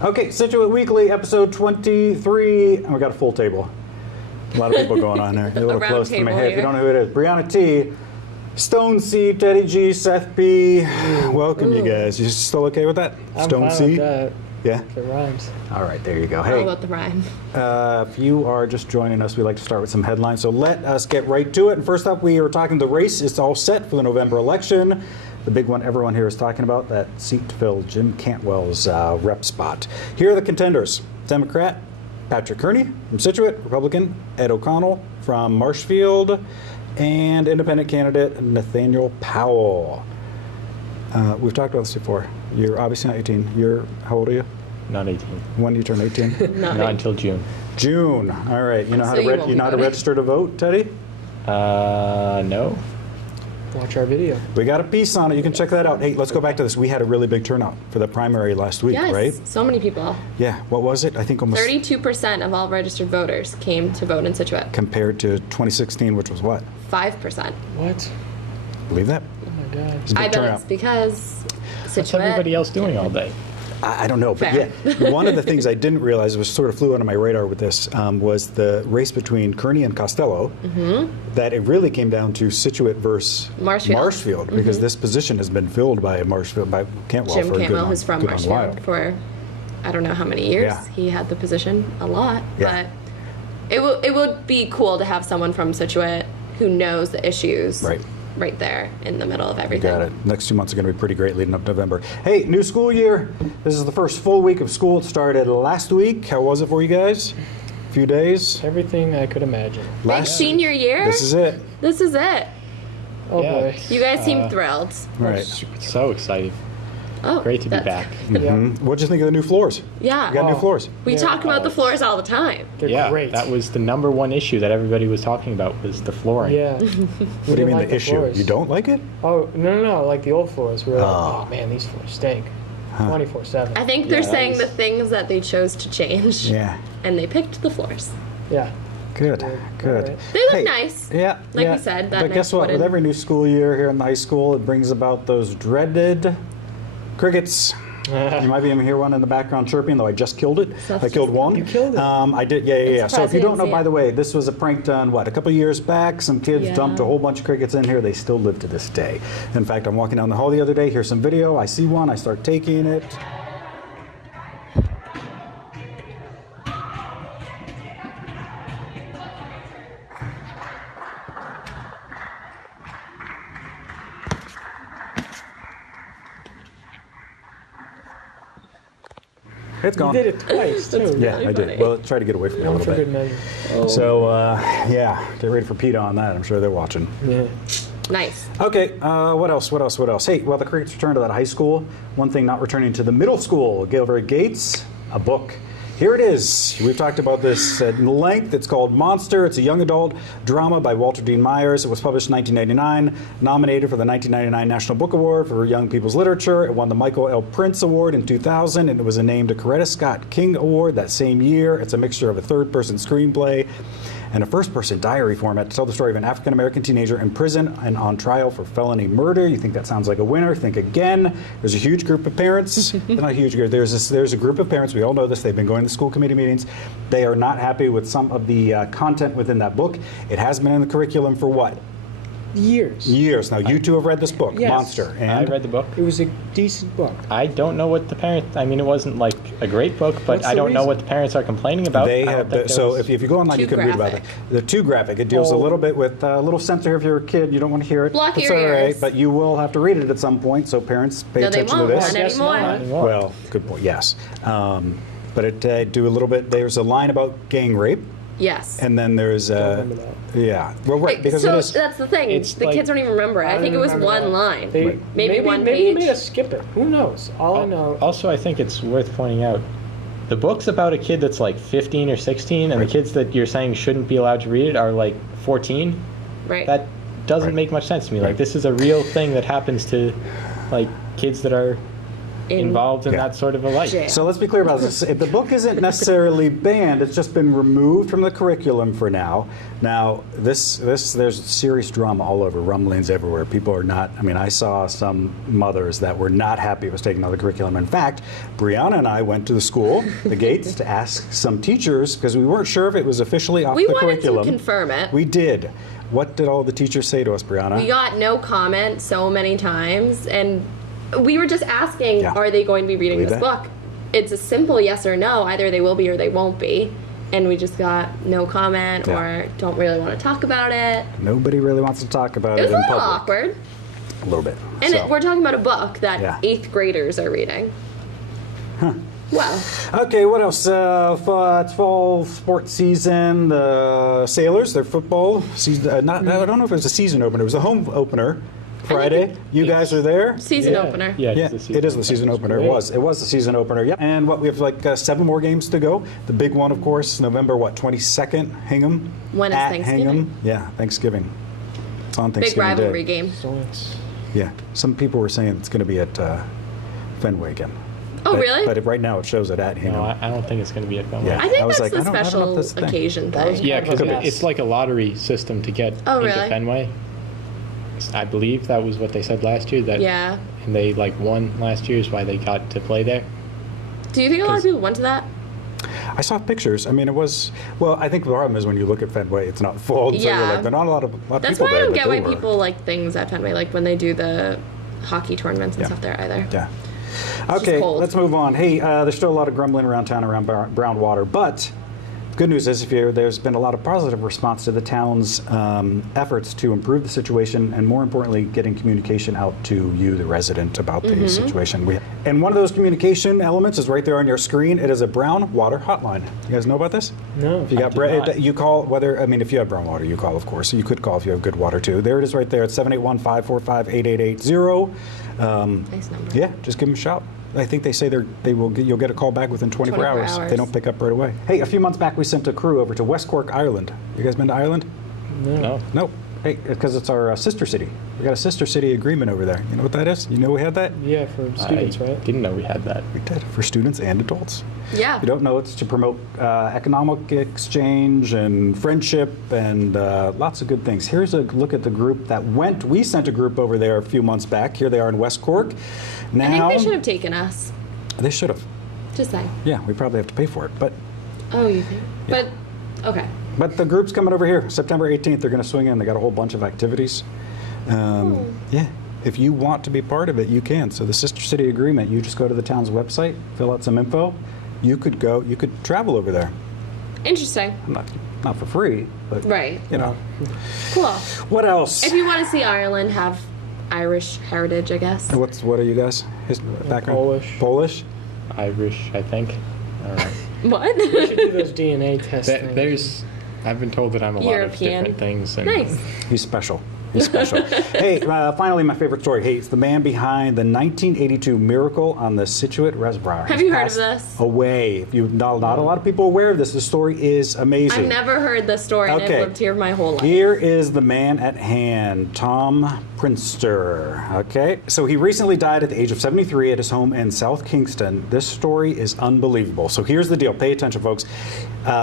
Okay, Scituate Weekly, episode 23, and we got a full table. A lot of people going on there. You're a little close to me. Hey, if you don't know who it is, Brianna T, Stone C, Teddy G, Seth B. Welcome, you guys. You still okay with that? I'm Stone fine C? with that. Yeah? If it rhymes. All right, there you go. All Hey, about the rhyme. if you are just joining us, we like to start with some headlines. So let us get right to it. And first up, we are talking the race. It's all set for the November election. The big one everyone here is talking about, that seat to fill Jim Cantwell's rep spot. Here are the contenders. Democrat Patrick Kearney from Scituate, Republican Ed O'Connell from Marshfield, and independent candidate Nathaniel Powell. We've talked about this before. You're obviously not 18. How old are you? Not 18. When do you turn 18? Not until June. June. All right. You know So how to you won't you know how to be voting? register to vote, Teddy? No. Watch our video. We got a piece on it. You can check that out. Hey, let's go back to this. We had a really big turnout for the primary last week, Yes, right? so many people. Yeah. What was it? I think almost 32% of all registered voters came to vote in Scituate. compared to 2016, which was what? 5%. What? Believe that? Oh my God. It's a big I bet turnout. it's because What's Scituate. everybody else doing all day? I don't know, but Fair. yeah, one of the things I didn't realize was sort of flew under my radar with this was the race between Kearney and Costello. That it really came down to Scituate versus Marshfield. because this position has been filled by Cantwell Jim for a good Cantwell, long- who's from good long while. Marshfield for I don't know how many years. Yeah. He had the position a lot, Yeah. but it would be cool to have someone from Scituate who knows the issues right there in the middle of everything. Got it. Next 2 months are going to be pretty great leading up to November. Hey, new school year. This is the first full week of school. It started last week. How was it for you guys? A few days? Everything I could imagine. Big senior year? This is it. This is it. Oh Yeah. boy. You guys seem thrilled. Right. So excited. Oh, Great to be that's- back. Yeah. What'd you think of the new floors? Yeah. You got new Oh. floors. We Yeah. talk about the floors all the time. They're Yeah, great. that was the number one issue that everybody was talking about was the flooring. Yeah. What do you mean the issue? You don't like it? Oh, no, like the old floors. We were like, oh man, these floors stink. 24/7. I think they're Yeah, that saying was- the things that they chose to change. Yeah. And they picked the floors. Yeah. Good. Good. Alright. They look Hey, nice. Yeah. Like yeah. we said, that But guess nice what? With wooden- every new school year here in the high school, it brings about those dreaded crickets. You might be able to hear one in the background chirping, though I just killed it. Seth I killed just- one. You killed it. I did, yeah. So if you surprised I don't didn't know, see by it. the way, this was a prank done, a couple years back. Some kids Yeah. dumped a whole bunch of crickets in here. They still live to this day. In fact, I'm walking down the hall the other day. Here's some video. I see one. I start taking it. It's You gone. did it twice too. Yeah, really I funny. did. Well, try to get away from me a One little for bit. good measure. So, yeah, get ready for PETA on that. I'm sure they're watching. Yeah. Nice. Okay, what else? Hey, well, the crickets returned to that high school. One thing not returning to the middle school, Gilbert Gates, a book. Here it is. We've talked about this at length. It's called Monster. It's a young adult drama by Walter Dean Myers. It was published in 1999, nominated for the 1999 National Book Award for Young People's Literature. It won the Michael L. Prince Award in 2000, and it was named a Coretta Scott King Award that same year. It's a mixture of a third-person screenplay and a first-person diary format to tell the story of an African-American teenager in prison and on trial for felony murder. You think that sounds like a winner? Think again. There's a huge group of parents. They're not a huge group. There's a group of parents. We all know this. They've been going to school committee meetings. They are not happy with some of the content within that book. It has been in the curriculum for what? Years. Years. Now, you two have read this book, Yes. Monster. I And read the book. It was a decent book. I don't know what the parents. I mean, it wasn't like a great book, but What's I the don't know reason? what the parents are complaining about. they I don't have. think there So was- if you go online, you Too can read about it. graphic. They're too graphic. It deals a Oh. little bit with a little censor if you're a kid. You don't want to hear it. Block It's your all right, ears. but you will have to read it at some point. So parents, pay No, they attention won't. to Not this. Guess anymore. not. anymore. Well, good point. Yes, but it do a little bit. There's a line about gang rape, Yes. and then there's remember that. yeah. Well, right, because so it is. that's the thing. It's The like- kids don't even remember it. I think it was one line. They, Maybe one maybe page. made us skip it. Who knows? All I know. Also, I think it's worth pointing out the book's about a kid that's like 15 or 16, and the kids that you're saying shouldn't be allowed to read it are like 14. Right. That doesn't Right. make much sense to me. Right. Like, this is a real thing that happens to like kids that are involved in that sort of a life. jail. So let's be clear about this. If the book isn't necessarily banned, it's just been removed from the curriculum for now. Now, there's serious drama all over, rumblings everywhere. People are not, I mean, I saw some mothers that were not happy it was taken out of the curriculum. In fact, Brianna and I went to the school, the gates, to ask some teachers, because we weren't sure if it was officially off the curriculum. We wanted to confirm it. We did. What did all the teachers say to us, Brianna? We got no comment so many times, and we were just asking, are they going to be reading this book? It's a simple yes or no. Either they will be or they won't be. And we just got no comment or don't really want to talk about it. Nobody really wants to talk about it in It was a little public. awkward. A little bit. And we're talking about a book that 8th graders are reading. Huh. Well. Okay, what else? It's fall sports season. The Sailors, their football season. I don't know if it was a season opener. It was a home opener. Friday. You guys are there? Season opener. Yeah, it is the season opener. It was the season opener. Yeah. And we have like 7 more games to go. The big one, of course, November 22nd, Hingham. When is at Thanksgiving? Hingham. Yeah, Thanksgiving. It's on Thanksgiving Big rivalry Day. game. Yeah. Some people were saying it's going to be at Fenway again. Oh, really? But right now it shows it at Hingham. No, I don't think it's going to be at Fenway. Yeah. I think I was that's like, the I don't know if that's special the thing. occasion thing. Yeah, because Yes. it's like a lottery system to get into really? Fenway. I believe that was what they said last year. That and they like won last year is why they got to play there. Do you think a lot of people went to that? I saw pictures. I mean, it was, well, I think the problem is when you look at Fenway, it's not full. So you're like, there are not a lot of people there. That's why I don't get why people like things at Fenway, like when they do the hockey tournaments and stuff there either. Yeah. It's Okay, just cold. let's move on. Hey, there's still a lot of grumbling around town around brown water, but good news is there's been a lot of positive response to the town's efforts to improve the situation and, more importantly, getting communication out to you, the resident, about the situation. And one of those communication elements is right there on your screen. It is a brown water hotline. You guys know about this? No. If you got you call if you have brown water, you call, of course. You could call if you have good water too. There it is right there. It's 781-545-8880. Nice number. Yeah, just give them a shout. I think they say you'll get a call back within 24 hours. If they don't pick up right away. Hey, a few months back we sent a crew over to West Cork, Ireland. You guys been to Ireland? No. No. Hey, because it's our sister city. We got a sister city agreement over there. You know what that is? You know we had that? Yeah, for students, right? Didn't know we had that. We did, for students and adults. Yeah. If you don't know, it's to promote economic exchange and friendship and lots of good things. Here's a look at the group that went. We sent a group over there a few months back. Here they are in West Cork. Now, I think they should have taken us. They should have. Just saying. Yeah, we probably have to pay for it, but. Oh, you think? Yeah. But, okay. But the group's coming over here. September 18th, they're going to swing in. They got a whole bunch of activities. Yeah. If you want to be part of it, you can. So the Sister City Agreement, you just go to the town's website, fill out some info. You could travel over there. Interesting. Not for free, but Right. you know. Cool. What else? If you want to see Ireland have Irish heritage, I guess. What are you guys? His background? Polish? Irish, I think. I don't know. What? We should do those DNA tests. I've been told that I'm a lot of European. different things. And Nice. He's special. He's special. Hey, finally, my favorite story. Hey, it's the man behind the 1982 miracle on the Scituate Reservoir. Have you heard of this? Away. If you not a lot of people are aware of this. The story is amazing. I've never heard this story, and I've lived here my whole life. Here is the man at hand, Tom Prinster. Okay, so he recently died at the age of 73 at his home in South Kingston. This story is unbelievable. So here's the deal. Pay attention, folks.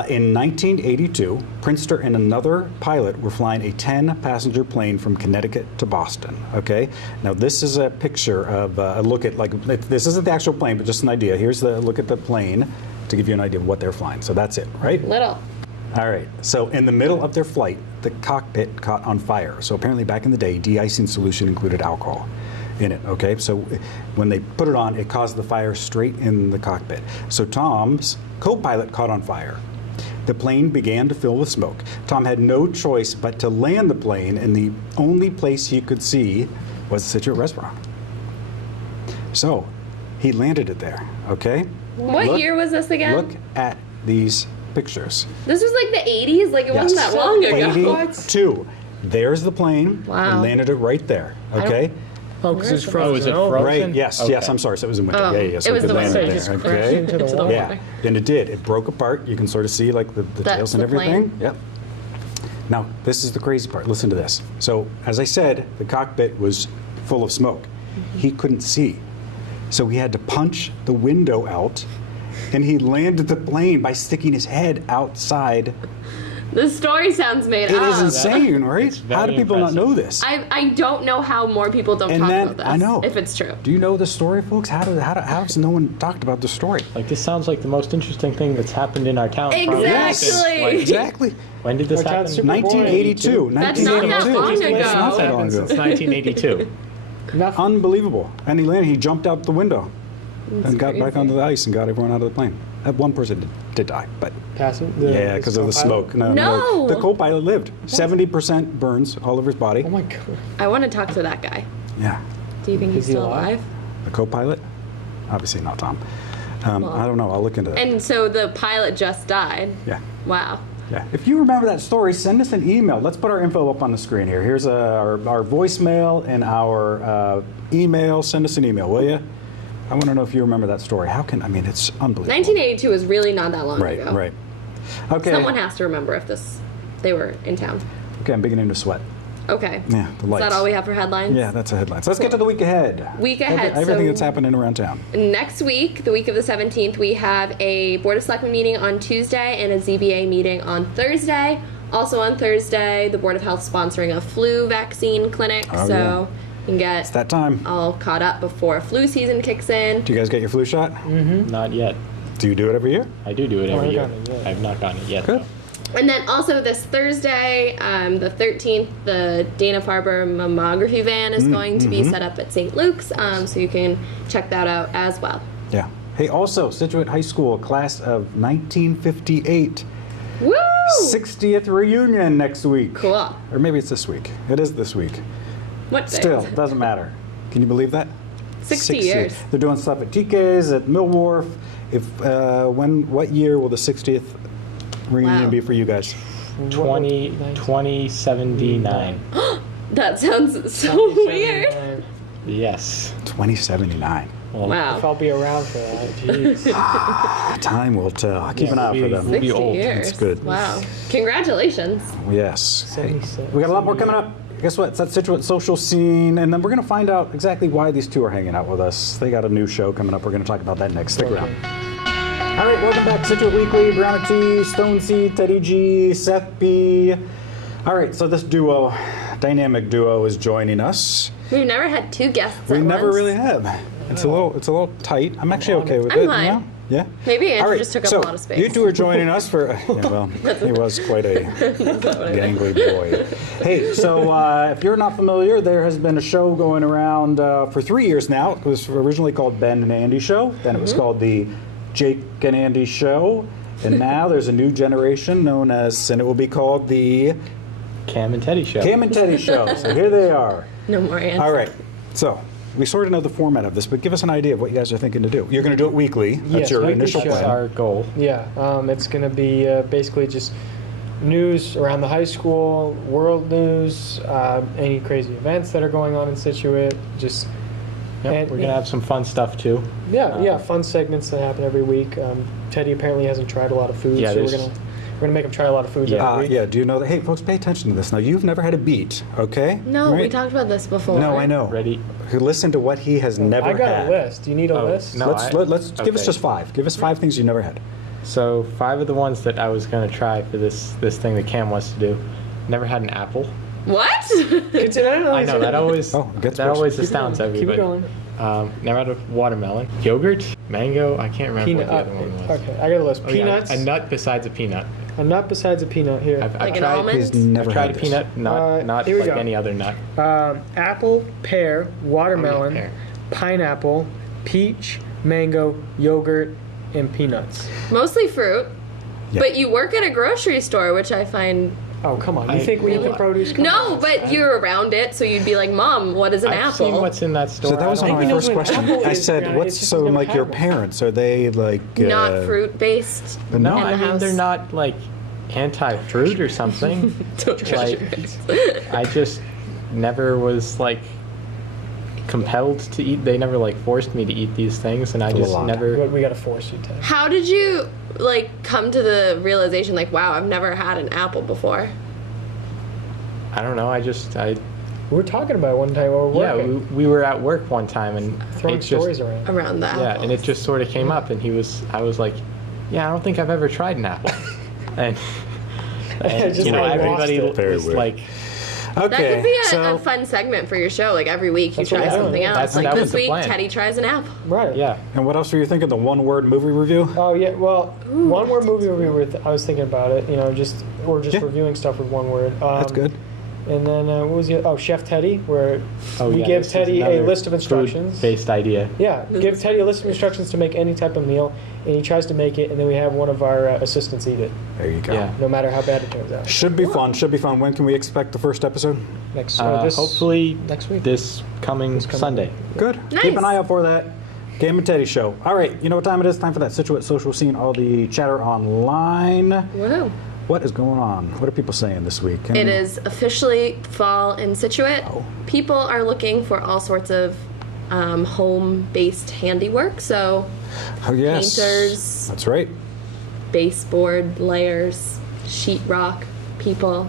In 1982, Prinster and another pilot were flying a 10-passenger plane from Connecticut to Boston. Okay, now this is a picture of a look at, like, this isn't the actual plane, but just an idea. Here's the look at the plane to give you an idea of what they're flying. So that's it, right? Little. All right. So in the middle of their flight, the cockpit caught on fire. So apparently back in the day, de-icing solution included alcohol in it. Okay. So when they put it on, it caused the fire straight in the cockpit. So Tom's co-pilot caught on fire. The plane began to fill with smoke. Tom had no choice but to land the plane, and the only place he could see was the Scituate Reservoir. So he landed it there. Okay. What year was this again? Look at these pictures. This was like the 80s? Like, it wasn't that long ago. 82. There's the plane. Wow. And landed it right there. Okay. Oh, because it's Oh, frozen. is it No. frozen? Right. Yes. Okay. Yes. I'm sorry. So it was in winter. Oh, Yeah. So it was could the land winter. it Just there. crashed Okay. into the Into the wall. Yeah. And it did. It broke apart. You can sort of see like the That's tails and the everything. plane? Yep. Now this is the crazy part. Listen to this. So as I said, the cockpit was full of smoke. He couldn't see. So he had to punch the window out, and he landed the plane by sticking his head outside. The story sounds made It up. is insane, right? How do very people not impressive. know this? I don't know how more people don't And talk then- about this. I know. If it's true. Do you know the story, folks? How has no one talked about the story? Like, this sounds like the most interesting thing that's happened in our town. probably. Exactly. Like, Exactly. when did this Our happen? town's super boring. 1982. That's not that 1982. long ago. It's not that long Happened ago. since 1982. Nothing. Unbelievable. And he landed. He jumped out the window and got back crazy. onto the ice and got everyone out of the plane. That one person did die, but Passing. yeah, because of the smoke. No. The co-pilot lived. 70% burns all over his body. Oh my god. I want to talk to that guy. Yeah. Do you think he's Is he still alive? alive? The co-pilot? Obviously not Tom. I don't know. I'll look into that. And so the pilot just died. Yeah. Wow. Yeah. If you remember that story, send us an email. Let's put our info up on the screen here. Here's our voicemail and our email. Send us an email, will you? I want to know if you remember that story. It's unbelievable. 1982 is really not that long Right, ago. right. Okay. Someone has to remember if they were in town. Okay, I'm beginning to sweat. Okay. Yeah, the Is lights. that all we have for headlines? Yeah, that's a headline. So let's get to the week ahead. Week ahead, Everything so- that's happening around town. Next week, the week of the 17th, we have a Board of Selectmen meeting on Tuesday and a ZBA meeting on Thursday. Also on Thursday, the Board of Health sponsoring a flu vaccine clinic, Oh, so yeah. you can get It's that time. all caught up before flu season kicks in. Do you guys get your flu shot? Not yet. Do you do it every year? I do it every I've year. gotten it yet. I've not gotten it yet. Good. though. And then also this Thursday, the 13th, the Dana-Farber mammography van is going to be set up at St. Luke's, so you can check that out as well. Yeah. Hey, also, Scituate High School, class of 1958. Woo! 60th reunion next week. Cool. Or maybe it's this week. It is this week. What day? Still, doesn't matter. Can you believe that? 60 years. They're doing stuff at TK's, at Mill Wharf. What year will the 60th reunion Wow. be for you guys? 2079. That sounds so weird. Yes. 2079. Well, Wow. If I'll be around for that, jeez. Time will tell. Keep an eye out for them. We'll be 60 old. years. That's good. Wow. Congratulations. Yes. Hey, 76. we got a lot more coming up. Guess what? It's that Scituate social scene, and then we're going to find out exactly why these two are hanging out with us. They got a new show coming up. We're going to talk about that next. Stick around. All right, welcome back. Scituate Weekly, Brianna T, Stone C, Teddy G, Seth B. All right, so this duo, dynamic duo, is joining us. We've never had two guests We at never once. really have. It's a little tight. I'm actually okay with I'm it. fine. Yeah. Yeah. Maybe Andrew All right, just took up so a lot of space. You two are joining us for. Yeah, well, he was quite a gangly boy. Hey, so if you're not familiar, there has been a show going around for 3 years now. It was originally called Ben and Andy Show. Then it was called the Jake and Andy Show. And now there's a new generation known as, and it will be called the Cam and Teddy show. Cam and Teddy Show. So here they are. No more answers. All right. So we sort of know the format of this, but give us an idea of what you guys are thinking to do. You're going to do it weekly. That's Yes, your weekly initial show. That's plan. our goal. Yeah, it's going to be basically just news around the high school, world news, any crazy events that are going on in Scituate. Just Yep, and- we're gonna have some fun stuff too. yeah, fun segments that happen every week. Teddy apparently hasn't tried a lot of food, Yeah, so we're there's- gonna make him try a lot of foods Yeah. every week. Yeah, do you know that? Hey, folks, pay attention to this. Now, you've never had a beat, okay? No, we Right? talked about this before. No, I know. Ready? Listen to what he has never I got had. a list. Do you need a Oh, list? no. Let's give us Okay. just 5. Give us 5 things you never had. So 5 of the ones that I was gonna try for this thing that Cam wants to do. Never had an apple. What? I know that always Oh, it gets that worse. always Keep it astounds Keep it everybody. going. Never had a watermelon. Yogurt, mango. I can't remember Peanut. what the other one was. Okay, I got a list. Oh, yeah, Peanuts. a nut besides a peanut. A nut besides a peanut here. I've Like an tried. almond? He's never I've tried had a this. peanut, not here we like go. any other nut. Apple, pear, watermelon, pear. pineapple, peach, mango, yogurt, and peanuts. Mostly fruit. Yeah. But you work at a grocery store, which I find. Oh, come on. You I- think we eat the produce? Come No, on. but you're around it, so you'd be like, Mom, what is an I've apple? seen what's in that store. So that was I don't my know first what an question. apple I is, said, Brianna. what's It's just so never like had your one. parents? Are they like Not fruit based. No, in the I mean house. they're not like anti-fruit or something. like I just never was like compelled to eat. They never like forced me to eat these things, and I a just lot. never. We gotta force you to. How did you like come to the realization like, wow, I've never had an apple before? I don't know. I We were talking about it one time while we were Yeah, working. we were at work one time and Throwing it stories just, around. Around that. yeah, and it just sort of came up, and I was like, yeah, I don't think I've ever tried an apple, and Just you know, like everybody lost it. Very was weird. like, Okay, That could be so a fun segment for your show. Like every week you That's what try we're doing. something else. That Like was this the week, plan. Teddy tries an apple. Right. yeah, and what else were you thinking? The one-word movie review? Oh yeah. Well, one word movie I was thinking about it. You know, just Yeah. reviewing stuff with one word. That's good. And then what was the? Oh, Chef Teddy, where we yeah, give this is Teddy a another list of instructions. food-based idea. Yeah, give Teddy a list of instructions to make any type of meal, and he tries to make it, and then we have one of our assistants eat it, There you go. Yeah. no matter how bad it turns out. Should be fun. Should be fun. When can we expect the first episode? Next, Hopefully next week. this coming Sunday. Good. Nice. Keep an eye out for that. Game and Teddy show. All right. You know what time it is? Time for that Scituate social scene. All the chatter online. Woohoo. What is going on? What are people saying this week? It is officially fall in Scituate. Oh. People are looking for all sorts of home-based handiwork. So Oh, yes. painters. That's right. baseboard layers, sheetrock people.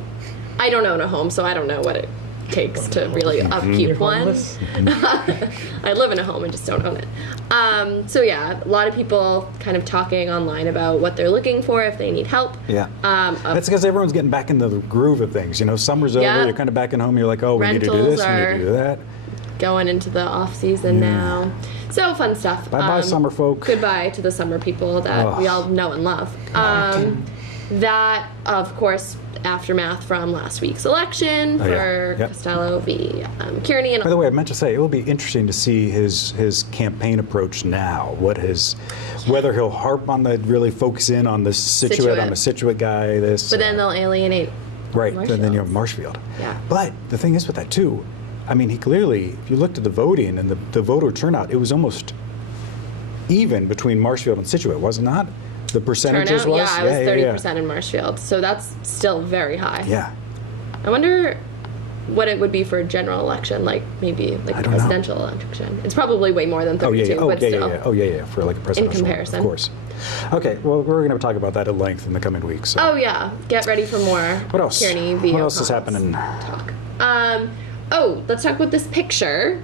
I don't own a home, so I don't know what it takes to really upkeep You're one. homeless? I live in a home and just don't own it. So yeah, a lot of people kind of talking online about what they're looking for if they need help. Yeah. Of That's because everyone's getting back in the groove of things. You know, summer's over. Yeah. You're kind of back at home. You're like, oh, we need to do Rentals this. We need to do that. going into the off season now. So fun stuff. Bye-bye, summer folk. Goodbye to the summer people that we all know and love. That, of course, aftermath from last week's election Oh, yeah. for Yep. Costello v. Kearney. And By the way, I meant to say it will be interesting to see his campaign approach now. Whether he'll harp on really focus in on the Scituate, on the Scituate guy. but then they'll alienate. right, and then you have Marshfield. Marshfield. Yeah. But the thing is with that too, I mean, he clearly, if you looked at the voting and the voter turnout, it was almost even between Marshfield and Scituate, was it not? The percentages Turnout, was? yeah, it was 30% in Marshfield, so that's still very high. Yeah. I wonder what it would be for a general election, like maybe like I a don't know. presidential election. It's probably way more than 32, Oh, but yeah, still. yeah. Oh, yeah, for like a presidential one, comparison. of course. Okay, well, we're going to talk about that at length in the coming weeks. So. Oh yeah, get ready for more. What else? Kearney What v. else is O'Connell's happening? Talk. Let's talk about this picture.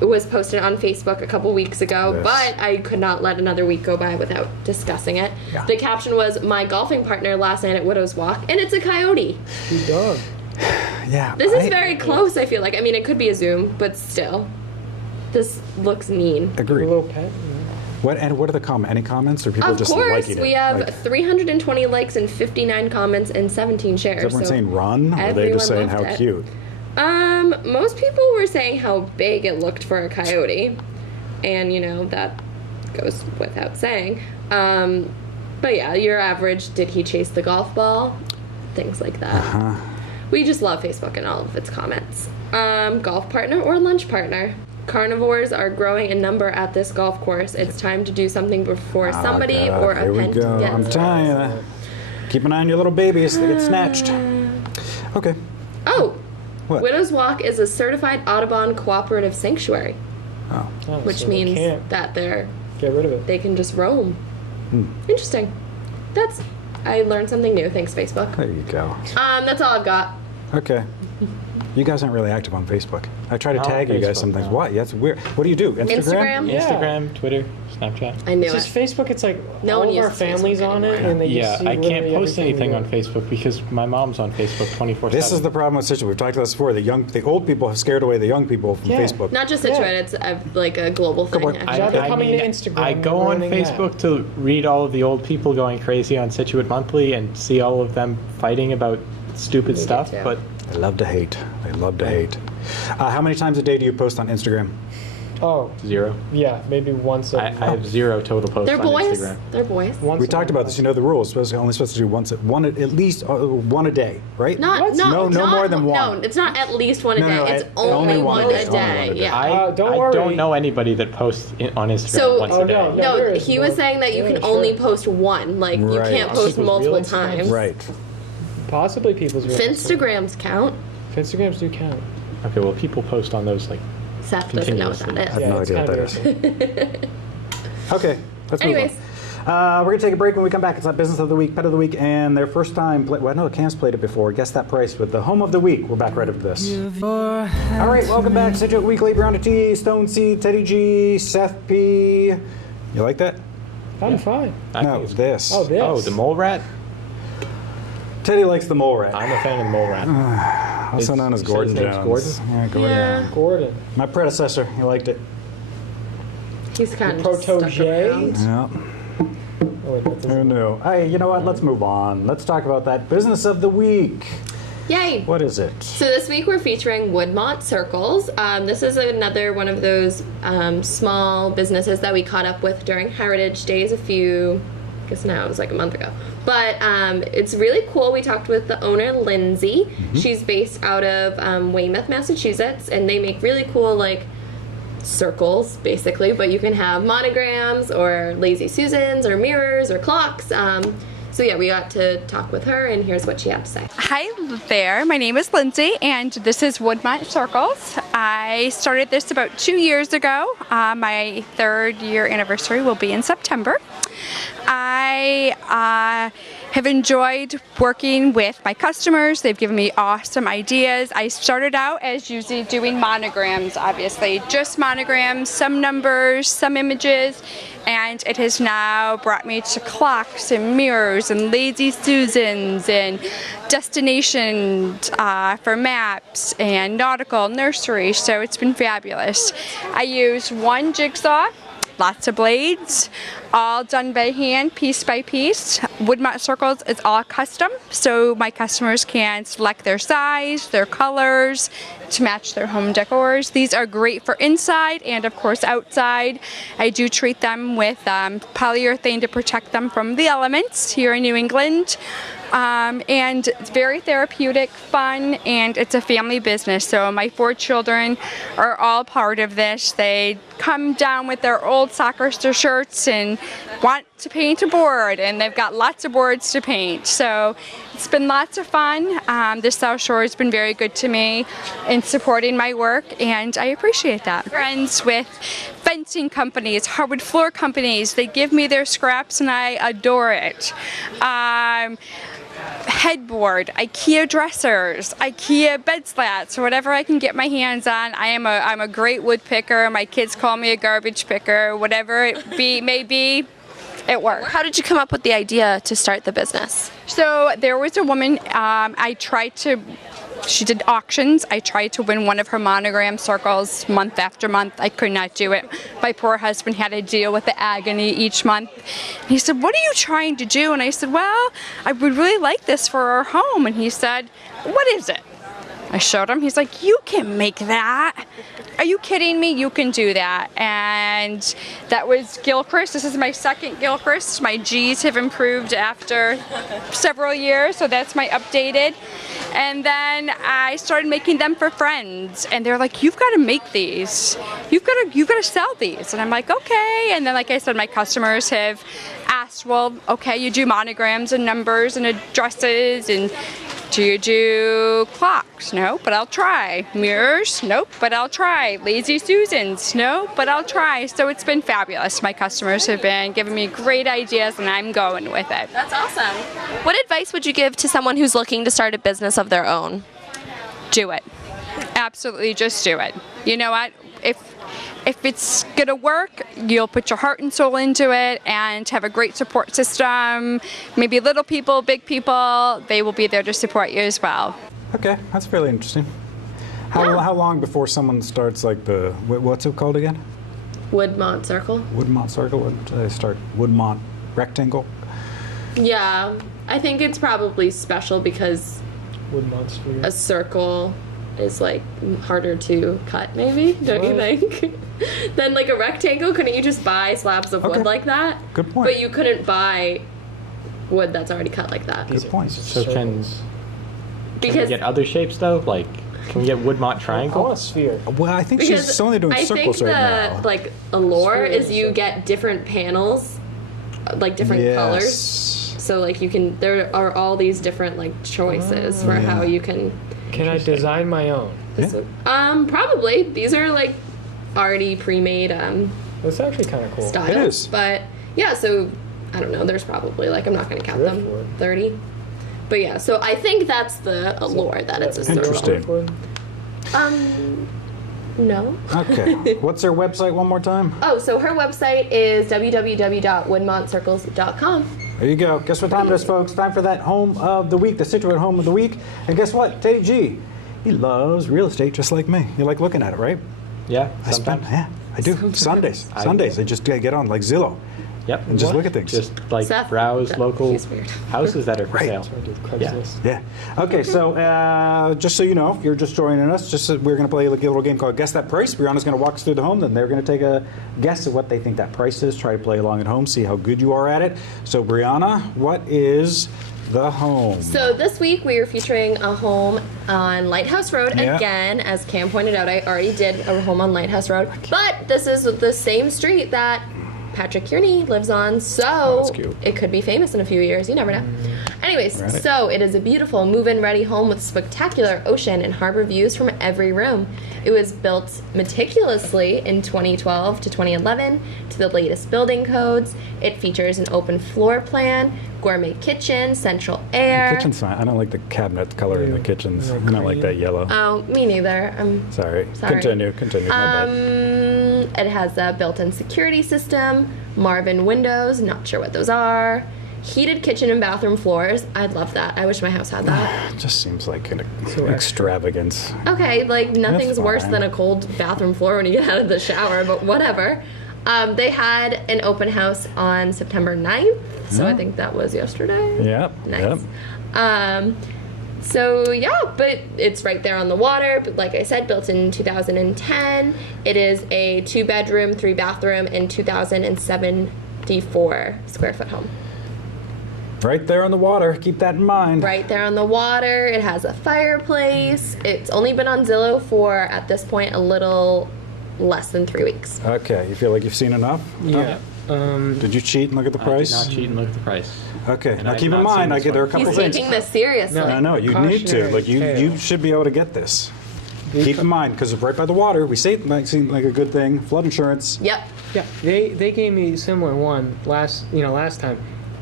It was posted on Facebook a couple weeks ago, Yes. but I could not let another week go by without discussing it. Yeah. The caption was, "My golfing partner last night at Widow's Walk," and it's a coyote. Good dog. Yeah. This is very close, I feel like. I mean, it could be a Zoom, but still. This looks mean. A Agreed. little pet. What are the comments? Any comments, or people Of just course, liking it? we have Like, 320 likes and 59 comments and 17 shares. is everyone so saying run, or are they everyone just saying how loved it. cute? Most people were saying how big it looked for a coyote, and that goes without saying. But yeah, your average, did he chase the golf ball? Things like that. We just love Facebook and all of its comments. Golf partner or lunch partner? Carnivores are growing in number at this golf course. It's time to do something before somebody God, or here a we pent go. I'm gets telling you, keep an eye on your little babies. They get snatched. Okay. Oh, What? Widow's Walk is a certified Audubon cooperative sanctuary, Oh. Oh, which so they means can't that get rid of it. they can just roam. Hmm. Interesting. I learned something new. Thanks, Facebook. There you go. That's all I've got. Okay. You guys aren't really active on Facebook. I try to Not on tag you guys Facebook, sometimes. no. Why? That's weird. What do you do? Instagram? Yeah. Instagram, Twitter, Snapchat. I knew It's it. just Facebook. It's like No all one of our uses families Facebook on it, anymore. and they Yeah, just see I can't literally post everything anything we on do. Facebook because my mom's on Facebook 24/7. This is the problem with Scituate. We've talked about this before. The old people have scared away the young people from Yeah. Facebook. Not just Yeah. Scituate, it's like a global thing. on. actually. Now they're coming to Instagram I and go on ruining that. Facebook to read all of the old people going crazy on Scituate Monthly and see all of them fighting about stupid stuff. too. But They love to hate. They love to hate. How many times a day do you post on Instagram? Oh, zero. yeah, maybe once. I have zero total posts They're on boys. Instagram. They're boys. Once We a talked about month. this. You know the rules. Only supposed to do one at least one a day, right? Not What? no, No not, more than one. No, it's not at least one a No, day. no, It's only only one one a a day. Only one day. a day. Yeah. Don't I worry. don't know anybody that posts on Instagram So- once Oh, a day. no. No, there is he more. was saying that you Yeah, can sure. only post one. Like you Right. can't post People's multiple real Instagrams? times. Right. Possibly people's real Finstagrams count. Instagrams do count. Okay, well, people post on those like. Seth doesn't know what Continuously. that I have is. no it's idea what kind that of is. Okay, let's move Anyways. We're going to take a break. When we come back, it's not Business of the Week, Pet of the Week, and their first time. Well, no, Cam's played it before. Guess that price with the Home of the Week. We're back right after this. All right, welcome back. Scituate Weekly, Brown T, Stone C, Teddy G, Seth P. You like that? I'm fine. No, this. Oh, this. Oh, the mole rat? Teddy likes the mole rat. I'm a fan of the mole rat. Also known as you said Gordon his name's Jones. Gordon? Yeah, Gordon. Yeah. Gordon. My predecessor, he liked it. He's kind of protege. Yeah. Oh, wait, that's Who knew? Hey, you know what? Let's move on. Let's talk about that Business of the Week. Yay! What is it? So this week we're featuring Woodmont Circles. This is another one of those small businesses that we caught up with during Heritage Days I guess now it was like a month ago. But it's really cool. We talked with the owner, Lindsay. She's based out of Weymouth, Massachusetts, and they make really cool like circles basically, but you can have monograms or lazy Susans or mirrors or clocks. So yeah, we got to talk with her, and here's what she had to say. Hi there, my name is Lindsay, and this is Woodmont Circles. I started this about 2 years ago. My 3rd year anniversary will be in September. I have enjoyed working with my customers. They've given me awesome ideas. I started out as usually doing monograms, obviously, just monograms, some numbers, some images, and it has now brought me to clocks and mirrors and lazy Susans and destination for maps and nautical nursery, so it's been fabulous. I use one jigsaw, lots of blades, all done by hand, piece by piece. Woodmont Circles is all custom, so my customers can select their size, their colors, to match their home decors. These are great for inside and of course outside. I do treat them with polyurethane to protect them from the elements here in New England. And it's very therapeutic, fun, and it's a family business. So my 4 children are all part of this. They come down with their old soccer shirts and want to paint a board, and they've got lots of boards to paint. So it's been lots of fun. The South Shore has been very good to me in supporting my work, and I appreciate that. Friends with fencing companies, hardwood floor companies, they give me their scraps and I adore it. Headboard, IKEA dressers, IKEA bed slats, whatever I can get my hands on. I'm a great wood picker. My kids call me a garbage picker. Whatever it may be, it works. How did you come up with the idea to start the business? So there was a woman, she did auctions. I tried to win one of her monogram circles month after month. I could not do it. My poor husband had to deal with the agony each month. He said, "What are you trying to do?" And I said, "Well, I would really like this for our home." And he said, "What is it?" I showed him. He's like, "You can make that. Are you kidding me? You can do that." And that was Gilchrist. This is my 2nd Gilchrist. My G's have improved after several years, so that's my updated. And then I started making them for friends, and they're like, "You've got to make these. You've got to sell these." And I'm like, "Okay." And then, like I said, my customers have asked, "Well, okay, you do monograms and numbers and addresses, and do you do clocks?" "No, but I'll try." "Mirrors?" "Nope, but I'll try." "Lazy Susans?" "No, but I'll try." So it's been fabulous. My customers have been giving me great ideas, and I'm going with it. That's awesome. What advice would you give to someone who's looking to start a business of their own? Do it. Absolutely, just do it. You know what? If it's gonna work, you'll put your heart and soul into it and have a great support system. Maybe little people, big people, they will be there to support you as well. Okay, that's fairly interesting. How long before someone starts like what's it called again? Woodmont Circle. Woodmont Circle? When do they start? Woodmont Rectangle? Yeah, I think it's probably special because Woodmont sphere. a circle is like harder to cut, maybe, don't you think? Than like a rectangle. Couldn't you just buy slabs of wood like that? Good point. But you couldn't buy wood that's already cut like that. Good point. So can we Because get other shapes though? Like, can we get Woodmont I triangle? want a sphere. Well, I think because she's only doing I circles think right the now. like allure Sphere is is you a- get different panels, like different colors. Yes. So like you can, there are all these different like choices for how you can. Can I design my own? Probably these are like already pre-made That's actually kind of cool. styles. It is. But yeah, so I don't know. There's probably like, I'm not going to count them, 30. But yeah, so I think that's the allure that it's a Interesting. No. Okay. What's her website one more time? Oh, so her website is www.woodmontcircles.com. There you go. Guess what time it is, folks? Time for that home of the week, the Scituate home of the week. And guess what? Teddy G, he loves real estate just like me. You like looking at it, right? Yeah, sometimes. I do. Sundays. Sundays, I just get on like Zillow. Yep. And just look at things. Just like Seth, browse local he's weird. houses that are for Right. sale. Yeah. Okay, so just so you know, if you're just joining us, we're going to play a little game called Guess That Price. Brianna's going to walk us through the home, then they're going to take a guess at what they think that price is, try to play along at home, see how good you are at it. So, Brianna, what is the home? So this week we are featuring a home on Lighthouse Road. Yeah. Again, as Cam pointed out, I already did a home on Lighthouse Road. But this is the same street that Patrick Kearney lives on, so that's cute. it could be famous in a few years. You never know. Anyways, Right. so it is a beautiful move-in ready home with spectacular ocean and harbor views from every room. It was built meticulously in 2012 to 2011 to the latest building codes. It features an open floor plan, gourmet kitchen, central air. Kitchen's fine. I don't like the cabinet color in the kitchens. I don't like that yellow. Oh, me neither. I'm Sorry. sorry. Continue. My bad. It has a built-in security system, Marvin windows, not sure what those are, heated kitchen and bathroom floors. I'd love that. I wish my house had that. It just seems like an So extravagance. Okay, like nothing's worse fine. than a cold bathroom floor when you get out of the shower, but whatever. They had an open house on September 9th, so I think that was yesterday. Yep. Nice. Yep. So yeah, but it's right there on the water. But like I said, built in 2010. It is a 2-bedroom, 3-bathroom, and 2,074 square foot home. Right there on the water. Keep that in mind. Right there on the water. It has a fireplace. It's only been on Zillow for, at this point, a little less than 3 weeks. Okay. You feel like you've seen enough? Yeah. Did you cheat and look at the I price? did not cheat and look at the price. Okay. And Now I keep have in not mind, seen this there are a one. couple He's things. taking this seriously. No. I know you need to. Cautionary Like you tale. should be able to get this. Keep in mind, because right by the water, we say it might seem like a good thing. Flood insurance. Yep. Yeah, they gave me a similar one last time,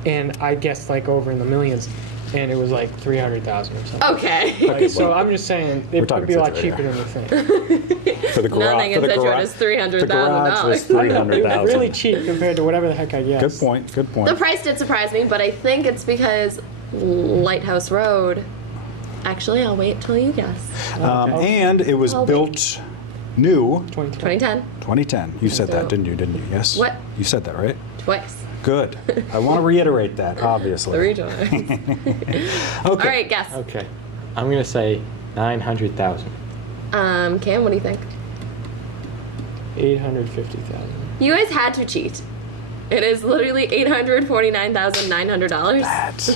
and I guessed like over in the millions, and it was like 300,000 or something. Okay. Like, so I'm just saying it talking would be a lot Scituate cheaper here. than we think. For the garage. Nothing in for the Scituate garage. is $300,000. The garage was It was 300,000. really cheap compared to whatever the heck I guessed. Good point. Good point. The price did surprise me, but I think it's because Lighthouse Road. Actually, I'll wait till you guess. And it was I'll wait. built new 2010, 2010. You said that, didn't you? Yes. What? You said that, right? twice. Good. I want to reiterate that, obviously. 3 times. Okay. All right, guess. Okay. I'm going to say 900,000. Cam, what do you think? 850,000. You guys had to cheat. It is literally $849,900. That's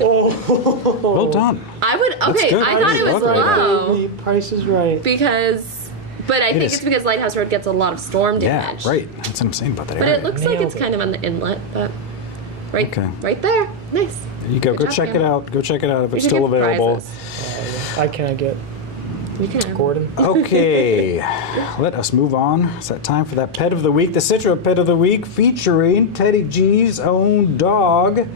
Oh. well done. I would. Okay, good. I thought it was Okay. low The price is right. because, but I think is. it's because Lighthouse Road gets a lot of storm Yeah, damage. right. That's what I'm saying about that But area. it looks like Nailed it's it. kind of on the inlet, but right, Okay. right there. Nice. There you go. Good Go job, check Cam. it out. Go check it out if You it's should still give available. prizes. Can I get You can. Gordon? Okay, let us move on. It's that time for that pet of the week, the Scituate Pet of the Week, featuring Teddy G's own dog.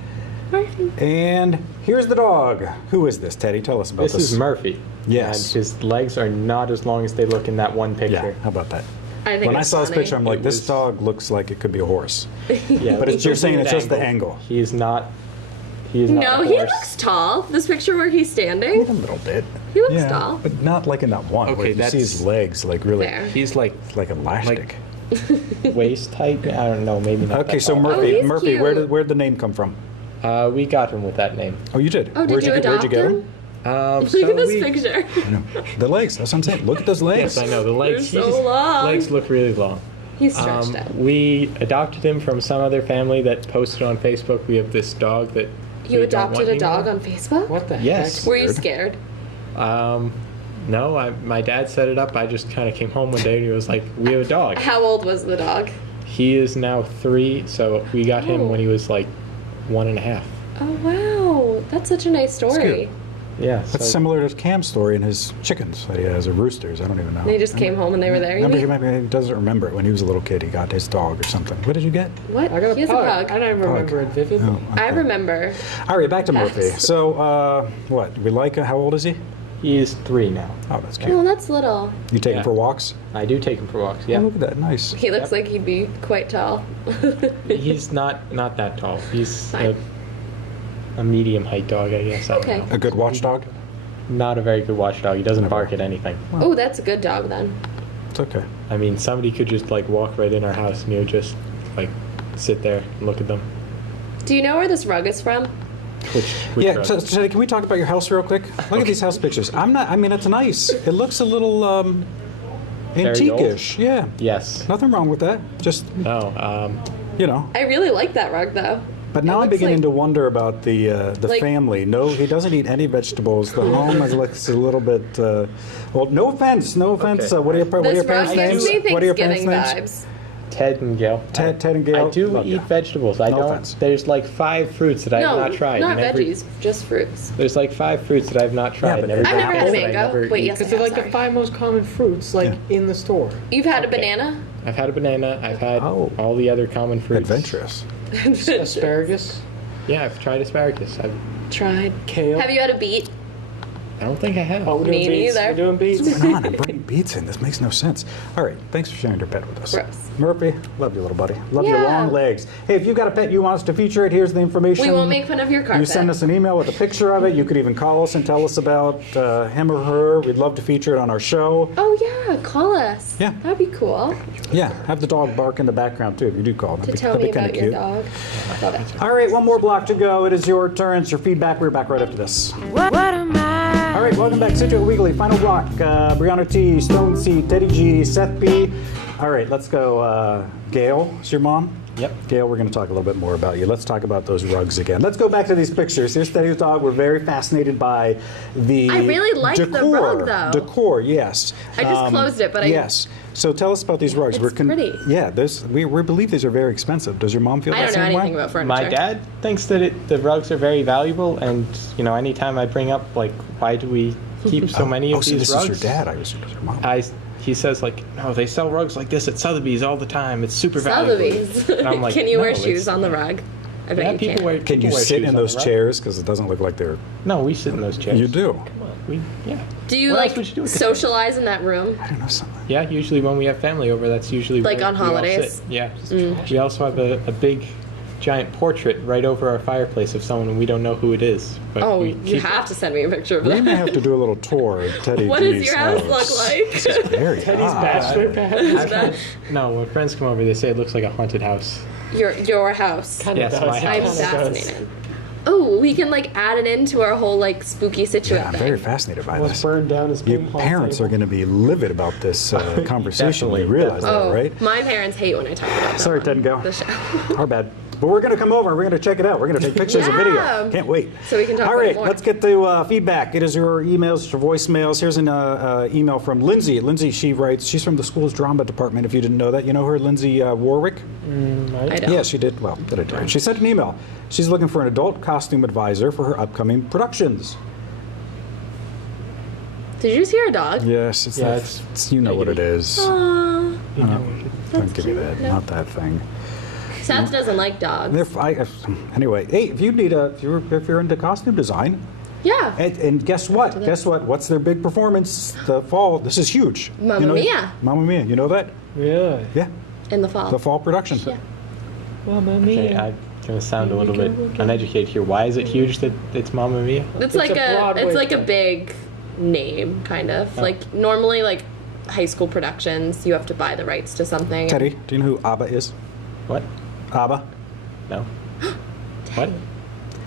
Murphy. And here's the dog. Who is this, Teddy? Tell us about this. This is Murphy. Yes. And his legs are not as long as they look in that one Yeah, picture. how about that? I think When I it's saw this funny. picture, I'm like, It this was- dog looks like it could be a horse. Yeah, But it's, you're saying it's just the angle. angle. He's not. He is not No, a he horse. looks tall. This picture where he's A standing. little bit. He looks Yeah, tall. but not like in that one where Okay, you see his that's- legs like really There. He's like like elastic. waist height. I don't know. Maybe not. Okay, that so tall. Murphy, he's Murphy, cute. where'd the name come from? We got him with that name. Oh, you did. Oh, did where'd you where'd adopt you get him? him? Look at this we- picture. I know. The legs. That's what I'm saying. Look at those legs. Yes, I know the legs. They're so long. Legs look really long. He's stretched out. We adopted him from some other family that posted on Facebook. We have this dog that You we don't adopted want a dog anymore. on Facebook? What the Yes. Were you Weird. scared? No, my dad set it up. I just kind of came home one day and he was like, "We have a dog." How old was the dog? He is now 3, so we got him when he was like 1.5. Oh wow, that's such a nice story. Yeah. That's similar to Cam's story and his chickens that he has, or roosters. I don't even know. They just came home and they were there. Remember, he doesn't remember it. When he was a little kid, he got his dog or something. What did you get? What? I got He has a pug. I don't remember it vividly. Oh, okay. I remember. All right, back to Yes. Murphy. So, what? We like, how old is he? He is 3 now. Oh, that's cute. Oh, that's little. You take him Yeah. for walks? I do take him for walks. Oh, Yeah. look at that. Nice. He looks Yep. like he'd be quite tall. He's not that tall. He's Fine. a medium height dog, I guess. I don't Okay. know. A good watchdog? Not a very good watchdog. He doesn't bark at anything. Oh, that's a good dog then. It's okay. I mean, somebody could just like walk right in our house and he would just like sit there and look at them. Do you know where this rug is from? Which Yeah, rug? so can we talk about your house real quick? Look at these house pictures. I mean, it's nice. It looks a little Very antique-ish. Yeah. Yes. Nothing wrong with that. Just, No. you know. I really like that rug though. But now It I'm looks beginning like- to wonder about the Like- family. No, he doesn't eat any vegetables. The home looks a little bit. Well, no offense. Okay. What are your This rug parents' names? gives me What are your parents' Thanksgiving names? vibes. Ted and Gail. Ted and Gail. I do Love eat ya. vegetables. I No don't. offense. There's like 5 fruits that I have not tried. not and every- veggies, just fruits. There's like 5 fruits that I've not tried. but and every I've never had apple a that I mango. never Wait, eat. yes. Because they're like the Sorry. 5 most common fruits, like in the store. You've had a Okay. banana? I've had a banana. I've had Oh. all the other common fruits. Adventurous. Asparagus, Yeah, I've tried asparagus. Tried. kale. Have you had a beet? I don't think I have. Oh, we're doing Me beets. neither. We're doing beets. What's going on? I'm bringing beets in. This makes no sense. All right. Thanks for sharing your pet with us. Gross. Murphy, love you, little buddy. Love your Yeah. long legs. Hey, if you've got a pet you want us to feature it, here's the information. We won't make fun of your carpet. You send us an email with a picture of it. You could even call us and tell us about him or her. We'd love to feature it on our show. Oh yeah, call us. Yeah. That'd be cool. Yeah, have the dog bark in the background too if you do call. To tell me about your dog. Love it. All right, one more block to go. It is your turn. It's your feedback. We're back right after this. What am I? All right, welcome back. Scituate Weekly, final block. Brianna T, Stone C, Teddy G, Seth B. All right, let's go. Gail, is your mom? Yep. Gail, we're going to talk a little bit more about you. Let's talk about those rugs again. Let's go back to these pictures. Here's Teddy's dog. We're very fascinated by the I really like the decor. rug, though. Decor, yes. I just closed it, but I- Yes. So tell us about these rugs. It's pretty. Yeah, we believe these are very expensive. Does your mom feel I that don't know same anything way? about furniture. My dad thinks that the rugs are very valuable, and you know, anytime I bring up like, why do we keep so many of so these this rugs? is your dad. I assume it's your mom. He says like, no, they sell rugs like this at Sotheby's all the time. It's super valuable. Sotheby's. And I'm like, Can you wear "No, shoes it's- on the rug? I bet Yeah, you people can. wear. Can people you wear sit shoes in on those the rug. chairs? Because it doesn't look like they're. No, we sit in those chairs. You do. Come on, yeah. Do you What else like would you do with the socialize in that room? I don't know something. Yeah, usually when we have family over, that's usually Like where on we all holidays? sit. Yeah. We also have a big, giant portrait right over our fireplace of someone, and we don't know who it is. But Oh, we you keep have to send me a picture of We that. may have to do a little tour of Teddy What does G's your house house. look like? It's very Teddy's odd. bachelor pad. I've had- no, when friends come over, they say it looks like a haunted house. Your house. Kind of Yes, does. my I'm house. fascinated. Oh, we can like add it into our whole like spooky Scituate Yeah, I'm thing. very fascinated by Let's this. burn down his Your ping pong parents are table. going to be livid about this conversation. Definitely, You realize Oh, that, right? my parents hate when I talk about them Sorry, on Ted and Gal. the show. Our bad. But we're going to come over and we're going to check it out. We're going to take pictures and video. Yeah. Can't wait. So we can talk All about it right, more. let's get to feedback. It is your emails, your voicemails. Here's an email from Lindsay. Lindsay, she writes, she's from the school's drama department, if you didn't know that. You know her, Lindsay Warwick? I don't. Yes, she did. Well, did I tell you? She sent an email. She's looking for an adult costume advisor for her upcoming productions. Did you just hear a dog? Yes, it's Yeah, that. You know what it is. Aw. Don't give me that. Not that thing. Seth doesn't like dogs. Anyway, hey, if you need if you're into costume design, Yeah. and guess what? Guess what? What's their big performance? The fall. This is huge. Mamma You know- Mia. Mamma Mia. You know that? Really? Yeah. In the fall. The fall production. Yeah. Mamma Okay, mia. I'm gonna sound a little bit uneducated here. Why is it huge that it's Mamma Mia? It's a like Broadway it's like a thing. big name, kind of. Oh. Like normally, like high school productions, you have to buy the rights to something. Teddy, do you know who ABBA is? What? ABBA. No. What?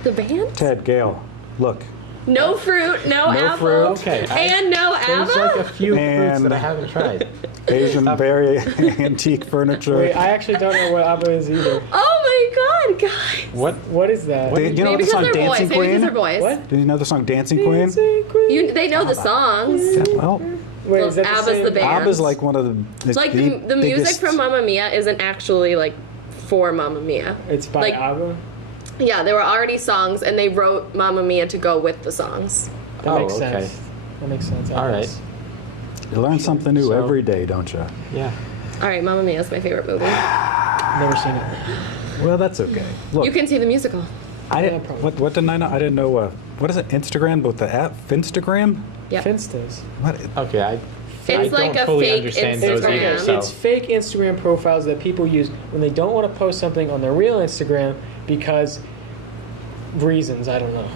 The band? Ted, Gail, look. No fruit, no apple, fruit. Okay, and no There's like a ABBA. few fruits And- that I haven't tried. Asian, very antique furniture. Wait, I actually don't know what ABBA is either. Oh my God, guys! What? What is that? Do you know Maybe the because song they're boys. Dancing Maybe because Queen? they're boys. What? Do you know the song Dancing Queen? They know the songs. Yeah, well, Wait, is that ABBA's the same? the band. ABBA's like one of the Like the music biggest- from Mamma Mia isn't actually like for Mamma Mia. It's by like- ABBA? Yeah, there were already songs, and they wrote Mamma Mia to go with the songs. That makes okay. sense. That makes sense. All right. You learn something new So- every day, don't you? Yeah. All right, Mamma Mia is my favorite movie. Never seen it. Well, that's okay. Look, You can see the musical. I Yeah, didn't. probably. What didn't I know? I didn't know. What is it? Instagram with the app? Finstagram? Yep. Finstas. What? Okay. I It's like don't a fully fake understand those Instagram. either. So. It's fake Instagram profiles that people use when they don't want to post something on their real Instagram because reasons, I don't know.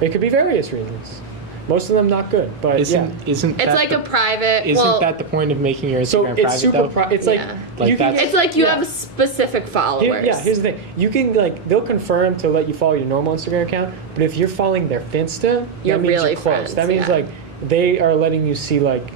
It could be various reasons. Most of them not good, but Isn't It's that like the, a private. Isn't well, that the point of making your so Instagram it's private super. though? It's like, Yeah. Like you can that's- it's like you yeah. have specific followers. Yeah, here's the thing. You can they'll confirm to let you follow your normal Instagram account, but if you're following their Finsta, You're that means really you're close. friends, That means yeah. like they are letting you see like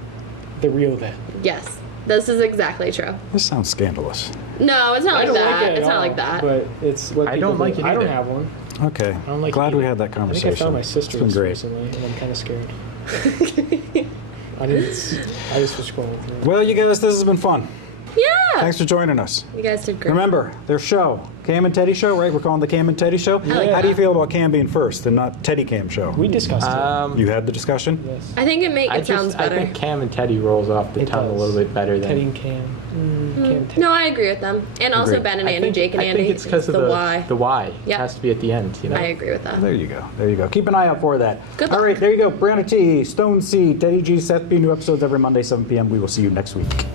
the real them. Yes, this is exactly true. This sounds scandalous. No, it's not I like don't that. like it at It's not all, like that. But it's what I people don't like do. it I don't either. have one. Okay. don't like Glad it we either. had that I think conversation. I found my It's sister's been great. recently, and I'm kind of scared. I just was scrolling through. Well, you guys, this has been fun. Yeah. Thanks for joining us. You guys did great. Remember, their show, Cam and Teddy Show, right? We're calling the Cam and Teddy Show. like How do you that. feel about Cam being first and not Teddy Cam Show? We discussed it. You had the discussion? Yes. I think it sounds I better. think Cam and Teddy rolls off the It tongue does. a little bit better Teddy than. and Cam. Cam and Teddy. No, I agree with them. And also Agreed. Ben and I Andy, think, Jake and I Andy. think it's because of the why. The why. Yeah. It has to be at the end, you know. I agree with that. There you go. There you go. Keep an eye out for that. Good All luck. right, there you go. Brianna T, Stone C, Teddy G, Seth B. New episodes every Monday, 7 p.m. We will see you next week.